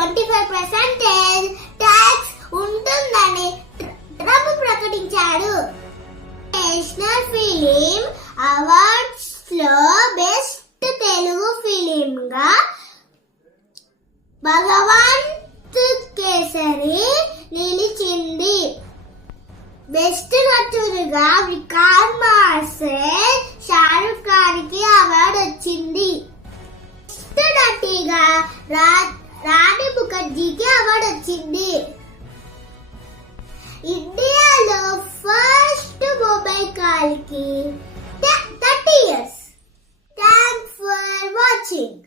25% tax ఉంటుందని Trump ప్రకటించాడు. National film awards లో బెస్ట్ తెలుగు ఫిలిం గా భగవంత్ కేసరి నిలిచింది. బెస్ట్ నటుడుగా విక్రమ్ మాసే షారుఖ్ ఖాన్ కి అవార్డు వచ్చింది. బెస్ట్ నటిగా రాణి ముఖర్జీకి అవార్డు వచ్చింది. ఇండియాలో ఫస్ట్ మొబైల్ కాల్ కి 30 years. Thanks for watching.